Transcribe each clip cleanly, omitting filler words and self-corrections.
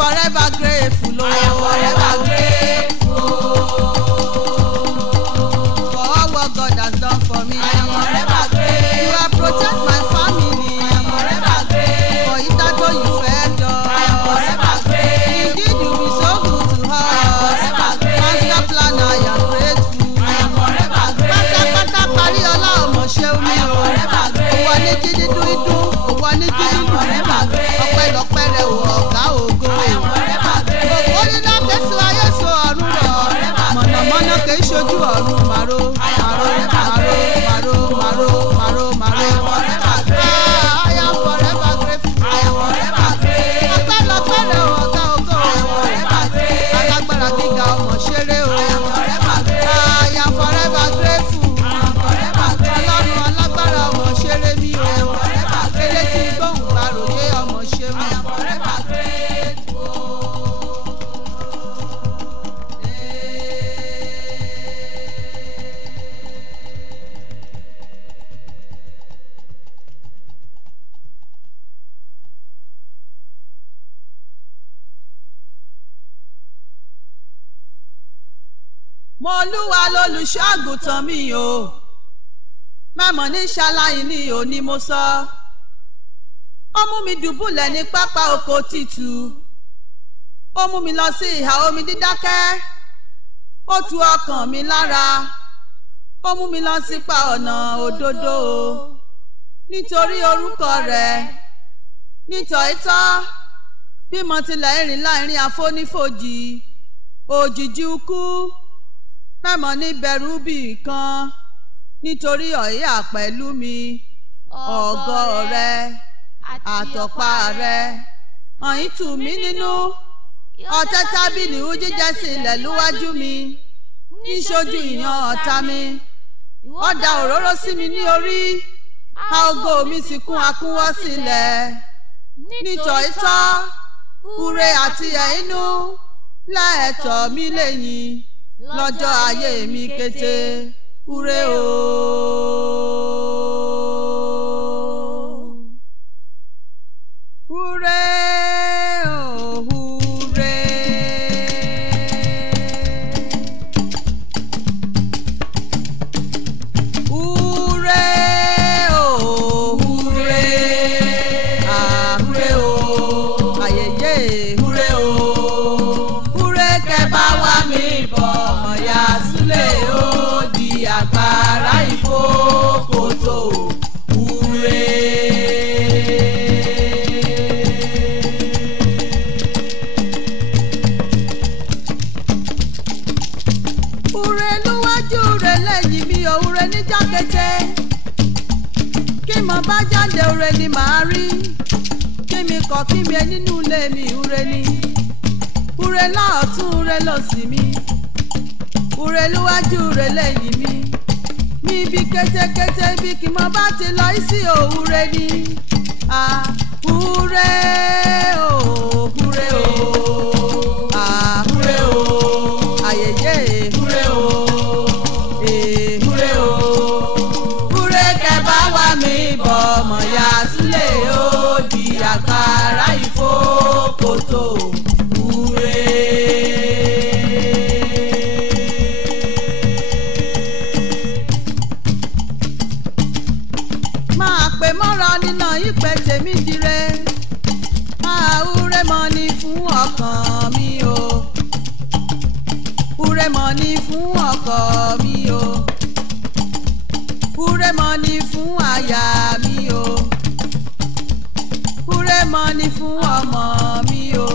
forever grateful, Lord. I am forever grateful for all what God has done for me. I am forever grateful. You have protected my family. I am forever grateful for it that all you fed us. I am forever grateful. Indeed, you be so good to us. I am forever grateful. Master planner, I am grateful. I am forever grateful. Pátápátá parí ọlá ọmọ ṣeun I mi am o. forever grateful. Òwò ní jí dídún idún, òwò ní jí I am dídún forever dídún. grateful. Ọpẹ́lọpẹ́ rẹ̀ wọ ọ̀gá ògo. I am forever grateful. Ògo níná kẹ́sù ayé so ọ̀run rọ̀. Mọ̀nàmọ́ná kì í ṣojú ọ̀run màró. Màró màró màró màró màró màró. I am forever grateful. I am forever grateful. Ọpẹ́lọpẹ́ rẹ̀ wọ ọ̀gá ògo. Alágbára gíga ọmọ ṣeré o. I am forever grateful. Ọlọ́run alágbára ọmọ ṣeré mi o. Eré tí gbóhùn gbàròyé ọmọ ṣe mi. Mo Olúwa lolùṣọ́ àgùntàn mi o. Mẹ́mọ̀ ní ṣaláyìn ni òní mo sọ. Ó mú mi dùbúlẹ̀ ní pápá oko títù. Ó mú mi lọ sí ìhà omi dídákẹ́. Ó tu ọkàn mi lára. Ó mú mi lọ sípa ọ̀nà òdodo o. Nítorí orúkọ rẹ̀. Nítòótọ́ bí mo tilẹ̀ rìn láàrin àfonífojì. Òjìji ikú. Mẹ́mọ̀ ní bẹ̀rù bì kan. Nítorí ọ̀yà pẹ̀lú mi. Ọ̀gọ́ rẹ àtọ̀pá rẹ ọ̀yìn tù mí nínú. Ọ̀tẹ̀ tábìlì jíjẹ sílẹ̀ lúwájú mi. Níṣojú ìyan ọ̀tá mi. Ó da òróró sí mi ní orí. A ògo mi sì kún akúnwọ́ sílẹ̀. Nítòótọ́ ure àti ẹ̀ínú lẹ́ẹ̀tọ́ mi lẹ́yìn lọ́jọ́ ayé mi kété. Ure o. Ure o, ure. Ure o, ure. Ah, ure o. Ayeye, ure o. Ure kẹba wa mi bọ̀ ọ̀yà súlẹ̀ o di àgbàrá ìfòkòtò. Ure. Ure níwájú rẹ̀ lẹ́yìn mi ò ure ní jákété. Kí mo bá jáde ure ni màá rí. Kí mi kọ̀ kí mi nínú ilé mi ure ni. Ure láọ̀tún ure lósì mi. Ure níwájú rẹ̀ lẹ́yìn mi. Mi bí kétékété bí kí mo bá ti lọ sí òwúre ni. Ah, ure o, ure o. Ah, ure o. Ayeye, ure o. Ure o. Ure kẹba wa mi bọ̀ mọ̀ ya sílẹ̀ ó di àgbàrá ìfòkòtò. Ure. Máa pè mọ́ra nínà ìpè tèmi dire. Ure mọ́ ni fún ọkàn mi o. Ure mọ́ ni fún ọkọ mi o. Ure mọ́ ni fún aya mi o. Ure mọ́ ni fún ọmọ mi o.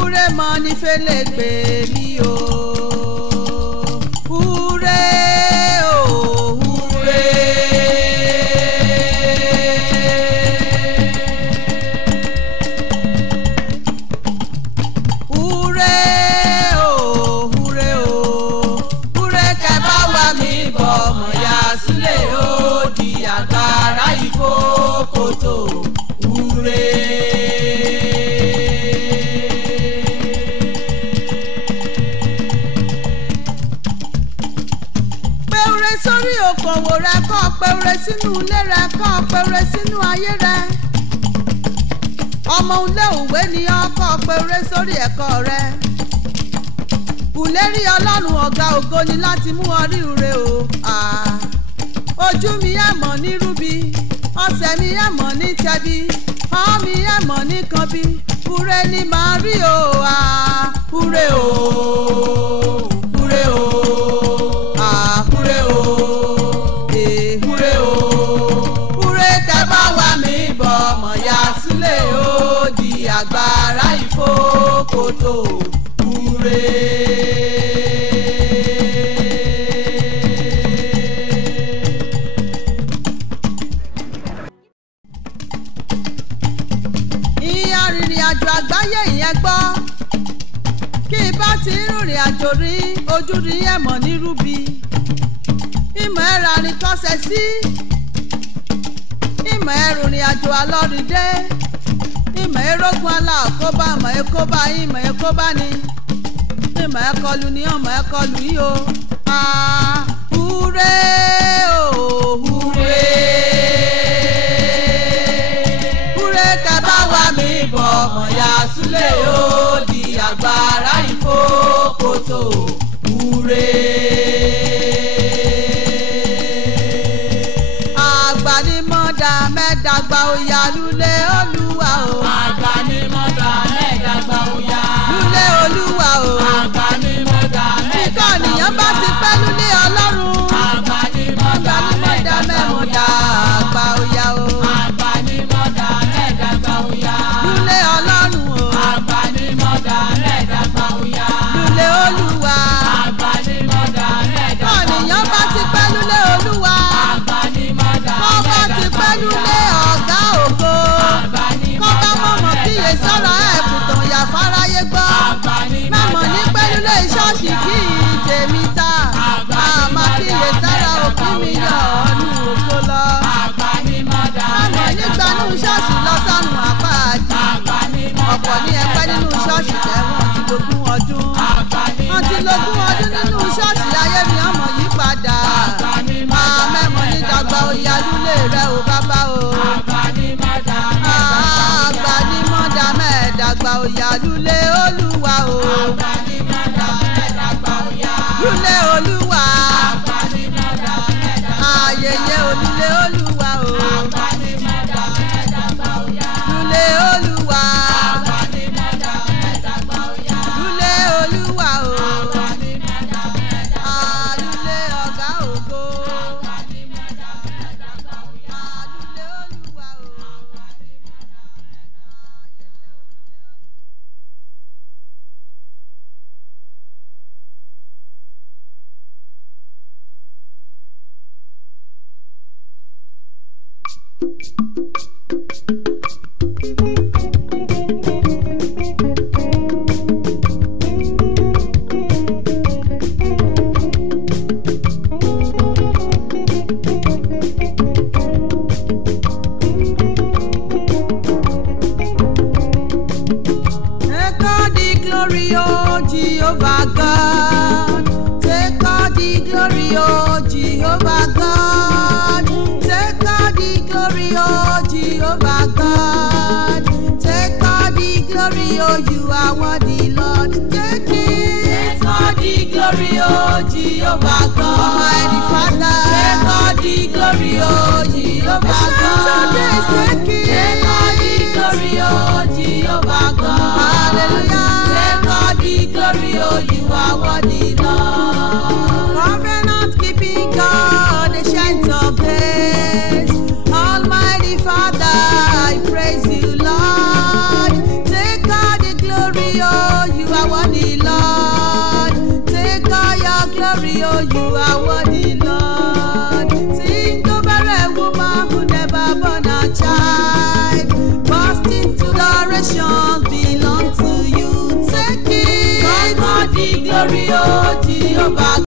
Ure mọ́ ni fẹ́lẹ́gbẹ́ mi o. Ure o, ure. Ure o, ure o. Ure kẹba wa mi bọ̀ mọ̀ ya sílẹ̀ ó di àgbàrá ìfòkòtò. Ure. Pẹ̀ure sórí okòwò rẹ kọ́ pẹ̀ure sínú ilé rẹ kọ́ pẹ̀ure sínú ayé rẹ. ọmọ ilé òwe ni ọkọ̀ péré sórí ẹ̀kọ́ rẹ. Ìlérí Ọlọ́run ọ̀gá ògo ni láti mú ọ rí ire o. Ojú mi ẹ̀ mọ̀ ní rúbi, ọ̀sẹ̀ mi ẹ̀ mọ̀ ní tẹ̀bi, ọ̀hún mi ẹ̀ mọ̀ ní kanbi, ure ni màá rí o. Ure o, ure o, ure o, ure o. Ure tẹ bá wà mí bọ̀ mọ̀ yá sílẹ̀ o, di àgbàrá ìfòkòtò. Ure. Àjò àgbáyé ìyẹn gbọ́ kí n bá ti rìnrìn àjò rí ojú rí ẹ̀mọ̀ ní rúbi ìmọ̀ ẹ̀rọ àrìn kọ́sẹ̀ sí ìmọ̀ ẹ̀rù rìn àjò alọ́rìndé ìmọ̀ erógun aláàkóbá ìmọ̀ ekóbá ìmọ̀ ekóbá ni ìmọ̀ ẹ̀kọlù ni ọmọ ẹ̀kọlù yìí o. Ure o, ure. Mi bọ̀ mọ̀ yá súlẹ̀ ó di àgbàrá ìfòkòtò. Ure. Àgbànímọ̀dà mẹ́dàgbà òyà lulẹ̀ Olúwa o. Àgbànímọ̀dà mẹ́dàgbà òyà. Lulẹ̀ Olúwa o. Àgbànímọ̀dà mẹ́dàgbà òyà. Ìkànnìyàn bá ti pẹ́ lulẹ̀ Ọlọ́run. Àgbànímọ̀dà mẹ́dàgbà òyà. Àgbà òyà o. Àgbànímọ̀dà mẹ́dàgbà òyà. Lulẹ̀ Ọlọ́run o. Àgbànímọ̀dà mẹ́dàgbà òyà. Lulẹ̀ Olúwa. Àgbànímọ̀dà mẹ́dàgbà òyà. Ìkànnìyàn bá ti pẹ́ lulẹ̀ Olúwa. Àgbànímọ̀dà kọ́ bá ti pẹ́ lulẹ̀ ọ̀gá ògo. Kọ́ bá mọ̀mọ́ kíyè sọ́ra ẹ̀kùtàn yà fáráyé gbọ́. Mọ̀mọ́ ní pẹ́ lulẹ̀ ṣọ́ọ̀ṣì kí tèmi ta. Àmọ́ kíyè sára òkú mi yọ ọ́nù ògo lọ. Mọ̀mọ́ nígbanú ṣọ́ọ̀ṣì lọ sọ́nù àpáàdì. Ọ̀pọ̀ ní ẹgbẹ́ nínú ṣọ́ọ̀ṣì tẹ̀wọ̀n ti lógún ọdún. Wọ́n ti lógún ọdún nínú ṣọ́ọ̀ṣì ayé mi ọmọ yí padà. Mẹ́mọ̀ ní dàgbà òyà lulẹ̀ rẹ ò bàbá o. Àgbànímọ̀dà mẹ́ẹ̀dàgbà òyà lulẹ̀ Olúwa o. Lulẹ̀ Olúwa. Ayẹyẹ olulẹ̀ Olúwa o. Lulẹ̀ Olúwa. Lulẹ̀ Olúwa o. Lulẹ̀ ọ̀gá ògo. Lulẹ̀ Olúwa o. Jehovah God, take all the glory, oh Jehovah God, take all the glory, oh Jehovah God, take all the glory, oh you are worthy, Lord, take it. Take all the glory, oh Jehovah God, Almighty Father, take all the glory, oh Jehovah God, take it. Take all the glory, oh Jehovah God, hallelujah. Glory, oh, you are worthy, Lord. Covenant keeping God, the ancient of days, Almighty Father, I praise you, Lord. Take all the glory, oh, you are worthy, Lord. Take all your glory, oh, you are worthy, Lord. Sing over a woman who never born a child, burst into adoration belong to you. Take it. The glory, oh Jehovah.